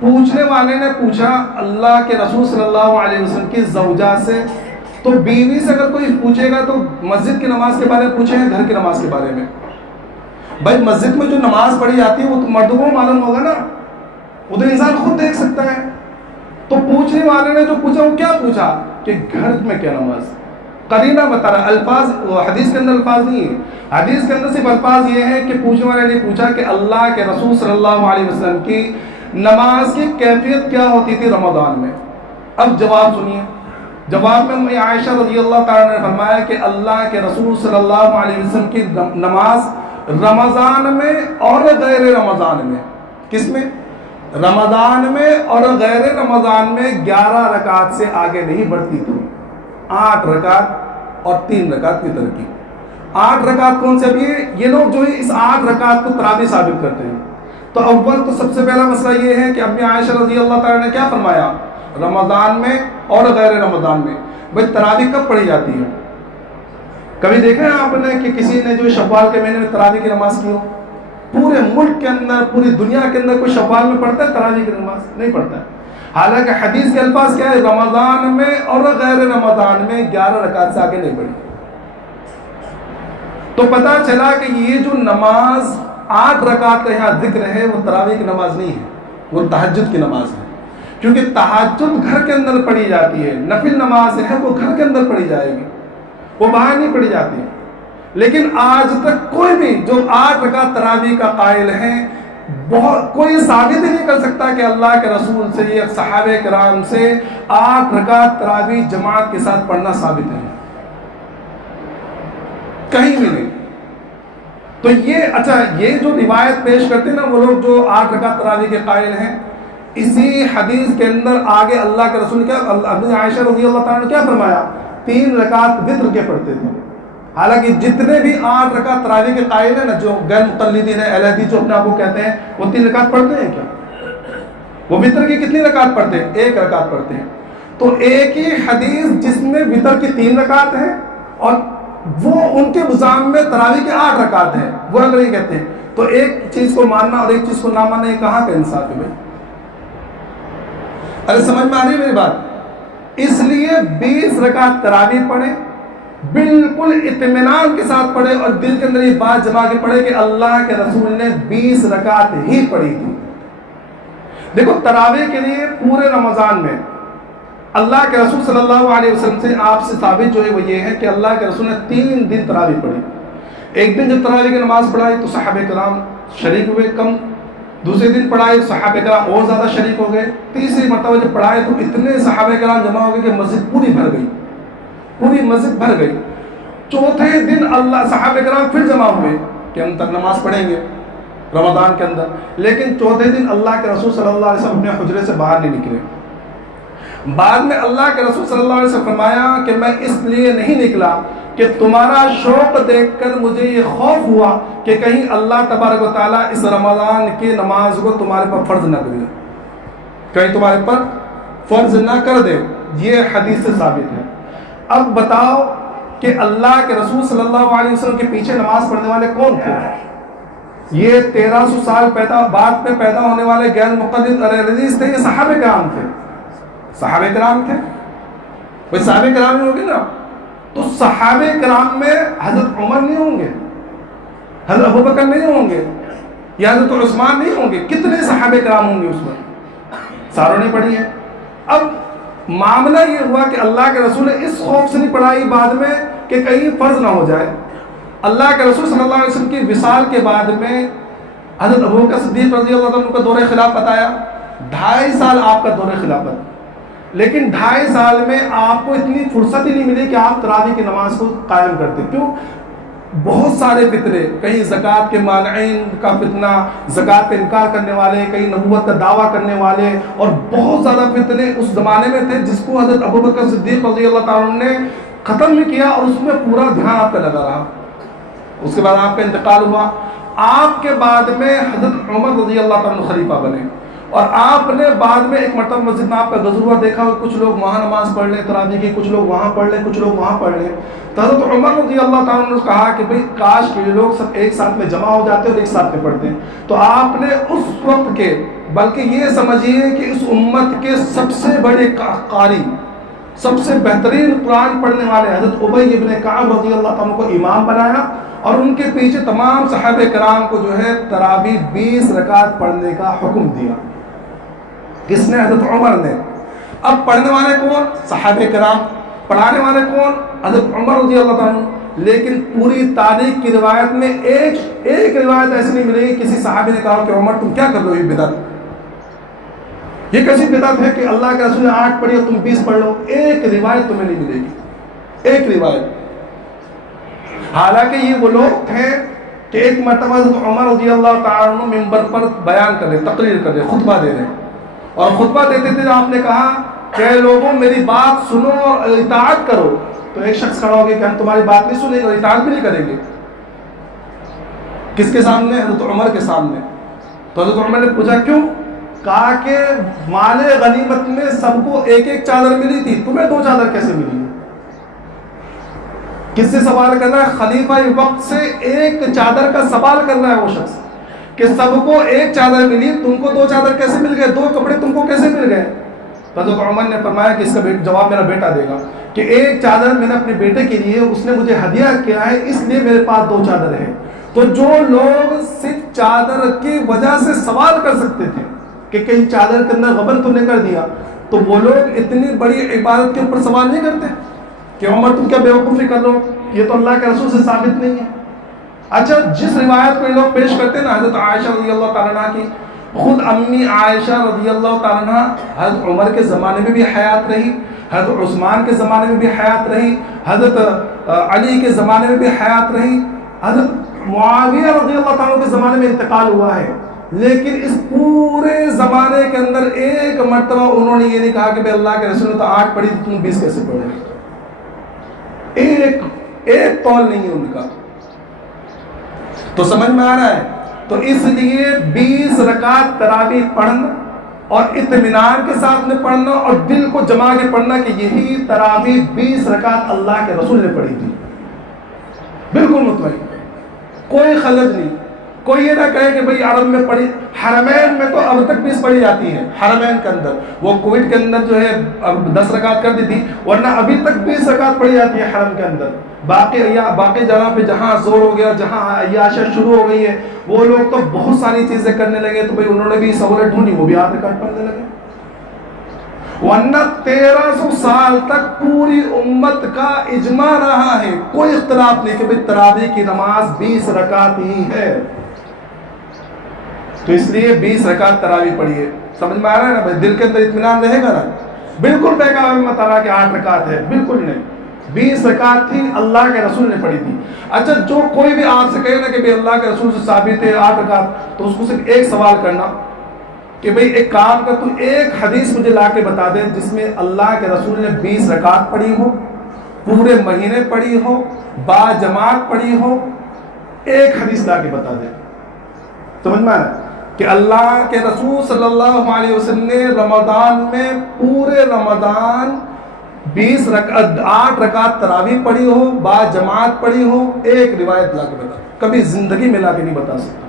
پوچھنے والے نے پوچھا اللہ کے رسول صلی اللہ علیہ وسلم کی زوجہ سے، تو بیوی سے اگر کوئی پوچھے گا تو مسجد کی نماز کے بارے میں پوچھے ہیں، گھر کی نماز کے بارے میں؟ بھائی مسجد میں جو نماز پڑھی جاتی ہے وہ تو مردوں کو معلوم ہوگا نا، وہ تو انسان خود دیکھ سکتا ہے۔ تو پوچھنے والے نے جو پوچھا وہ کیا پوچھا کہ گھر میں کیا نماز؟ قرینہ بتا رہا، الفاظ حدیث کے اندر الفاظ نہیں ہے، حدیث کے اندر صرف الفاظ یہ ہے کہ پوچھنے والے نے پوچھا کہ اللہ کے رسول صلی اللہ علیہ وسلم کی نماز کی کیفیت کیا ہوتی تھی رمضان میں۔ اب جواب سنیے، جواب میں عائشہ رضی اللہ تعالیٰ نے فرمایا کہ اللہ کے رسول صلی اللہ علیہ وسلم کی نماز رمضان میں اور غیر رمضان میں، کس میں؟ رمضان میں اور غیر رمضان میں 11 رکعت سے آگے نہیں بڑھتی تھی، 8 رکعت اور 3 رکعت کی ترکیب۔ 8 رکعت کون سے؟ اب یہ لوگ جو ہے اس 8 رکعت کو تراویح ثابت کرتے ہیں۔ تو اول تو سب سے پہلا مسئلہ یہ ہے کہ امی عائشہ رضی اللہ تعالیٰ نے کیا فرمایا؟ رمضان میں اور غیر رمضان میں۔ بھائی تراویح کب پڑھی جاتی ہے؟ کبھی دیکھا ہے آپ نے کہ کسی نے جو شوال کے مہینے میں تراویح کی نماز کی ہو؟ پورے ملک کے اندر، پوری دنیا کے اندر کوئی شوال میں پڑھتا ہے تراویح کی نماز؟ نہیں پڑھتا ہے۔ حالانکہ حدیث کے الفاظ کیا ہے؟ رمضان میں اور غیر رمضان میں 11 رکعت سے آگے نہیں بڑھی۔ تو پتہ چلا کہ یہ جو نماز 8 رکعت کا یہاں ذکر ہے وہ تراویح کی نماز نہیں ہے، وہ تہجد کی نماز ہے، کیونکہ تہجد گھر کے اندر پڑھی جاتی ہے، نفل نماز ہے وہ گھر کے اندر پڑھی جائے گی، وہ باہر نہیں پڑھی جاتی ہے۔ لیکن آج تک کوئی بھی جو 8 رکعت تراویح کا قائل ہے، کوئی ثابت ہی نہیں کر سکتا کہ اللہ کے رسول سے یا صحابہ کرام سے 8 رکعت تراویح جماعت کے ساتھ پڑھنا ثابت ہے، کہیں بھی نہیں۔ تو یہ اچھا یہ جو روایت پیش کرتے ہیں نا وہ لوگ جو 8 رکعت تراویح کے قائل ہیں، اسی حدیث کے اندر آگے اللہ کے رسول کیا عائشہ رضی اللہ تعالیٰ نے کیا فرمایا، 3 رکعت وتر کے پڑھتے تھے۔ حالانکہ جتنے بھی 8 رکعت تراویح کے قائل ہیں نا، جو غیر مقلدین ہیں، اہل حدیث جو اپنے آپ کو کہتے ہیں، وہ 3 رکعت پڑھتے ہیں کیا؟ وہ وتر کی کتنی رکعت پڑھتے ہیں؟ 1 رکعت پڑھتے ہیں۔ تو ایک ہی حدیث جس میں وتر کی 3 رکعت ہیں اور وہ ان کے مزام میں تراویح کے 8 رکعت ہیں، وہ اگر یہ کہتے ہیں تو ایک چیز کو ماننا اور ایک چیز کو نہ ماننا، یہ کہاں کا انصاف ہے بھائی؟ ارے سمجھ میں آ رہی ہے میری بات؟ اس لیے 20 رکعت تراویح پڑھے، بالکل اطمینان کے ساتھ پڑھے اور دل کے اندر یہ بات جما کے پڑھے کہ اللہ کے رسول نے 20 رکعت ہی پڑھی تھی۔ دیکھو تراویح کے لیے پورے رمضان میں اللہ کے رسول صلی اللہ علیہ وسلم سے آپ سے ثابت جو ہے وہ یہ ہے کہ اللہ کے رسول نے 3 دن تراویح پڑھی۔ ایک دن جب تراویح کی نماز پڑھائی تو صحابہ کرام شریک ہوئے کم، دوسرے دن پڑھائے صحابہ کرام اور زیادہ شریک ہو گئے، تیسری مرتبہ جب پڑھائے تو اتنے صحابہ کرام جمع ہو گئے کہ مسجد پوری بھر گئی، پوری مسجد بھر گئی۔ چوتھے دن اللہ صحابہ کرام پھر جمع ہوئے کہ ہم تک نماز پڑھیں گے رمضان کے اندر، لیکن چوتھے دن اللہ کے رسول صلی اللہ علیہ وسلم اپنے حجرے سے باہر نہیں نکلے۔ بعد میں اللہ کے رسول صلی اللہ علیہ وسلم فرمایا کہ میں اس لیے نہیں نکلا کہ تمہارا شوق دیکھ کر مجھے یہ خوف ہوا کہ کہیں اللہ تبارک و تعالیٰ اس رمضان کی نماز کو تمہارے پر فرض نہ کر دے، کہیں تمہارے پر فرض نہ کر دے۔ یہ حدیث سے ثابت ہے۔ اب بتاؤ کہ اللہ کے رسول صلی اللہ علیہ وسلم کے پیچھے نماز پڑھنے والے کون تھے؟ یہ 1300 سال بعد میں پیدا ہونے والے غیر مقلد حدیث تھے، یہ صحابہ کرام تھے، صحابہ کرام تھے۔ وہ صحابہ کرام ہی ہوگے نا، تو صحابہ کرام میں حضرت عمر نہیں ہوں گے، حضرت ابوبکر نہیں ہوں گے، یا حضرت عثمان نہیں ہوں گے؟ کتنے صحابہ کرام ہوں گے اس میں؟ ساروں نے پڑھی ہے۔ اب معاملہ یہ ہوا کہ اللہ کے رسول نے اس خوف سے نہیں پڑھائی بعد میں کہ کہیں فرض نہ ہو جائے۔ اللہ کے رسول صلی اللہ علیہ وسلم کی وصال کے بعد میں حضرت ابوبکر صدیق رضی اللہ عنہ کا دور خلافت آیا، 2.5 سال آپ کا دور خلافت، لیکن 2.5 سال میں آپ کو اتنی فرصت ہی نہیں ملی کہ آپ تراویح کی نماز کو قائم کرتے۔ کیوں؟ بہت سارے فتنے، کہیں زکوٰۃ کے مانعین کا فتنہ، زکوٰۃ کا انکار کرنے والے، کہیں نبوت کا دعویٰ کرنے والے، اور بہت زیادہ فتنے اس زمانے میں تھے جس کو حضرت ابوبکر صدیق رضی اللہ تعالیٰ عنہ نے ختم بھی کیا، اور اس میں پورا دھیان آپ کا لگا رہا۔ اس کے بعد آپ کا انتقال ہوا، آپ کے بعد میں حضرت عمر رضی اللہ تعالیٰ عنہ خلیفہ بنے، اور آپ نے بعد میں ایک مرتبہ مسجد میں آپ کا غزوہ دیکھا، کچھ لوگ وہاں نماز پڑھ لیں تراویح کی، کچھ لوگ وہاں پڑھ لیں، کچھ لوگ وہاں پڑھ لیں۔ تو حضرت عمر رضی اللہ تعالیٰ نے کہا کہ بھئی کاش کہ یہ لوگ سب ایک ساتھ میں جمع ہو جاتے اور ایک ساتھ میں پڑھتے ہیں۔ تو آپ نے اس وقت کے، بلکہ یہ سمجھیے کہ اس امت کے سب سے بڑے قاری، سب سے بہترین قرآن پڑھنے والے حضرت ابی ابن کعب رضی اللہ تعالیٰ کو امام بنایا، اور ان کے پیچھے تمام صحابہ کرام کو جو ہے تراویح 20 رکعت پڑھنے کا حکم دیا۔ کس نے؟ حضرت عمر نے۔ اب پڑھنے والے کون؟ صحابہ کرام۔ پڑھانے والے کون؟ حضرت عمر رضی اللہ تعالیٰ عنہ۔ لیکن پوری تاریخ کی روایت میں ایک روایت ایسی نہیں ملے گی کسی صحابی نے کہا کہ عمر تم کیا کر رہے ہو، یہ بدعت، یہ کیسی بدعت ہے کہ اللہ کے رسول نے 8 پڑھی اور تم 20 پڑھ لو؟ ایک روایت تمہیں نہیں ملے گی، ایک روایت۔ حالانکہ یہ وہ لوگ تھے کہ ایک مرتبہ حضرت عمر رضی اللہ تعالیٰ عنہ ممبر پر بیان کر رہے، تقریر کر رہے، خطبہ دے رہے، اور خطبہ دیتے تھے آپ نے کہا کہ لوگوں میری بات سنو اور اطاعت کرو۔ تو ایک شخص کھڑا ہو گیا کہ ہم تمہاری بات نہیں سنیں گے اور اطاعت بھی نہیں کریں گے۔ کس کے سامنے؟ حضرت عمر کے سامنے۔ تو حضرت عمر نے پوچھا کیوں؟ کہا کہ مال غنیمت میں سب کو ایک ایک چادر ملی تھی، تمہیں 2 چادر کیسے ملی؟ کس سے سوال کر رہا ہے؟ خلیفہ وقت سے ایک چادر کا سوال کر رہا ہے وہ شخص کہ سب کو ایک چادر ملی، تم کو 2 چادر کیسے مل گئے، 2 کپڑے تم کو کیسے مل گئے؟ حضرت عمر نے فرمایا کہ اس کا جواب میرا بیٹا دے گا، کہ ایک چادر میں نے اپنے بیٹے کے لیے، اس نے مجھے ہدیہ کیا ہے، اس لیے میرے پاس 2 چادر ہیں۔ تو جو لوگ صرف چادر کی وجہ سے سوال کر سکتے تھے کہ کہیں چادر کے اندر غبن تو نہیں کر دیا، تو وہ لوگ اتنی بڑی عبادت کے اوپر سوال نہیں کرتے کہ عمر تم کیا بیوقوفی کر رہے ہو، یہ تو اللہ کے رسول سے ثابت نہیں ہے۔ اچھا، جس روایت کو یہ لوگ پیش کرتے ہیں نا حضرت عائشہ رضی اللہ تعالیٰ عنہ کی، خود امی عائشہ رضی اللہ تعالیٰ عنہ حضرت عمر کے زمانے میں بھی حیات رہی، حضرت عثمان کے زمانے میں بھی حیات رہی، حضرت علی کے زمانے میں بھی حیات رہی، حضرت معاویہ رضی اللہ تعالیٰ کے زمانے میں انتقال ہوا ہے، لیکن اس پورے زمانے کے اندر ایک مرتبہ انہوں نے یہ نہیں کہا کہ بھائی اللہ کے رسول نے تو 8 پڑھی تم 20 کیسے پڑھے. ایک قول نہیں ہے ان کا. تو سمجھ میں آ رہا ہے؟ تو اس لیے 20 رکعت تراویح پڑھنا اور اطمینان کے ساتھ میں پڑھنا اور دل کو جما کے پڑھنا کہ یہی تراویح 20 رکعت اللہ کے رسول نے پڑھی تھی، بالکل مطمئن، کوئی خلط نہیں. کوئی یہ نہ کہے کہ بھئی عرب میں پڑھی، حرمین میں تو اب تک 20 پڑھی جاتی ہے. حرمین کے اندر وہ کووڈ کے اندر جو ہے 10 رکعت کر دی تھی، ورنہ ابھی تک 20 رکعت پڑھی جاتی ہے حرم کے اندر. باقی جگہ پہ جہاں زور ہو گیا، جہاں عیاشت شروع ہو گئی ہے، وہ لوگ تو بہت ساری چیزیں کرنے لگے، تو بھئی انہوں نے بھی سہولت ڈھونڈی، وہ بھی 8 رکعت پڑھنے لگے. ورنہ 1300 سال تک پوری امت کا اجماع رہا ہے، کوئی اختلاف نہیں کہ بھئی تراویح کی نماز 20 رکعت ہی ہے. تو اس لیے 20 رکعت تراویح پڑھیے. سمجھ میں آ رہا ہے نا بھائی؟ دل کے اندر اطمینان رہے گا نا. بالکل بہکاوے میں مت آنا کہ 8 رکعت ہے، بالکل نہیں. 20 رکعت تھی، اللہ کے رسول نے پڑھی تھی. اچھا، جو کوئی بھی آپ سے کہے نا کہ بھئی اللہ کے رسول سے ثابت ہے 8 رکعت، تو اس کو صرف ایک سوال کرنا کہ بھئی ایک کام کر، تو ایک حدیث مجھے لا کے بتا دے جس میں اللہ کے رسول نے 20 رکعت پڑھی ہو، پورے مہینے پڑھی ہو، با جماعت پڑھی ہو. ایک حدیث لا کے بتا دے. سمجھ میں آیا کہ اللہ کے رسول صلی اللہ علیہ وسلم نے رمضان میں پورے رمضان 8 رکعت تراویح پڑھی ہو، با جماعت پڑھی ہو. ایک روایت لا کے بتا، کبھی زندگی میں لا کے نہیں بتا سکتا.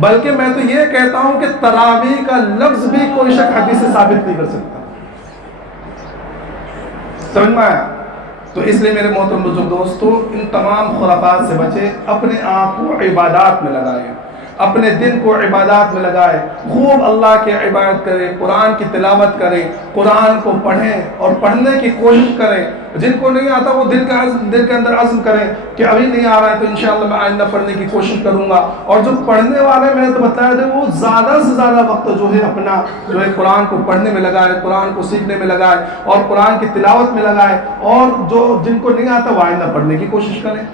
بلکہ میں تو یہ کہتا ہوں کہ تراویح کا لفظ بھی کوئی شخص حدیث سے ثابت نہیں کر سکتا. سمجھ میں آیا؟ تو اس لیے میرے محترم بزرگ دوستو، ان تمام خرافات سے بچے، اپنے آپ کو عبادات میں لگائیں، اپنے دن کو عبادات میں لگائے، خوب اللہ کی عبادت کریں، قرآن کی تلاوت کریں، قرآن کو پڑھیں اور پڑھنے کی کوشش کریں. جن کو نہیں آتا وہ دل کے اندر عزم کریں کہ ابھی نہیں آ رہا ہے تو انشاءاللہ میں آئندہ پڑھنے کی کوشش کروں گا. اور جو پڑھنے والے میں نے تو بتایا تھا وہ زیادہ سے زیادہ وقت جو ہے اپنا جو ہے قرآن کو پڑھنے میں لگائے، قرآن کو سیکھنے میں لگائے اور قرآن کی تلاوت میں لگائے. اور جن کو نہیں آتا وہ آئندہ پڑھنے کی کوشش کریں.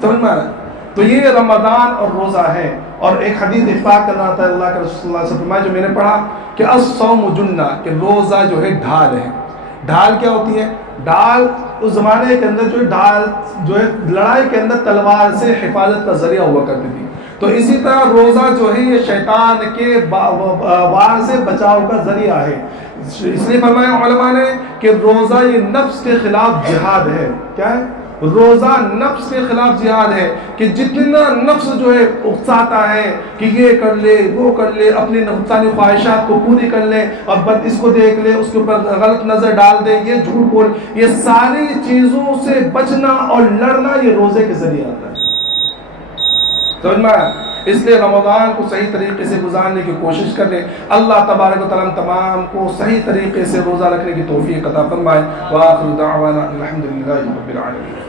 سمجھ میں آ رہا ہے؟ تو یہ رمضان اور روزہ ہے. اور ایک حدیث اتفاق کرنا تھا اللہ کے رسول صلی اللہ علیہ وسلم جو میں نے پڑھا کہ الصوم جنہ، کہ روزہ جو ہے ڈھال ہے. ڈھال کیا ہوتی ہے؟ ڈھال اس زمانے کے اندر جو ہے ڈھال جو ہے لڑائی کے اندر تلوار سے حفاظت کا ذریعہ ہوا کرتی تھی. تو اسی طرح روزہ جو ہے یہ شیطان کے وار سے بچاؤ کا ذریعہ ہے. اس لیے فرمایا علماء نے کہ روزہ یہ نفس کے خلاف جہاد ہے. کیا ہے؟ روزہ نفس کے خلاف جہاد ہے. کہ جتنا نفس جو ہے اکساتا ہے کہ یہ کر لے وہ کر لے، اپنی نفسانی خواہشات کو پوری کر لے، اور بد اس کو دیکھ لے، اس کے اوپر غلط نظر ڈال دے، یہ جھوٹ بول، یہ ساری چیزوں سے بچنا اور لڑنا یہ روزے کے ذریعے آتا ہے. سمجھ میں آیا؟ اس لیے رمضان کو صحیح طریقے سے گزارنے کی کوشش کریں. اللہ تبارک و تعالیٰ تمام کو صحیح طریقے سے روزہ رکھنے کی توفیق عطا فرمائے. وآخر دعوانا الحمدللہ رب العالمین.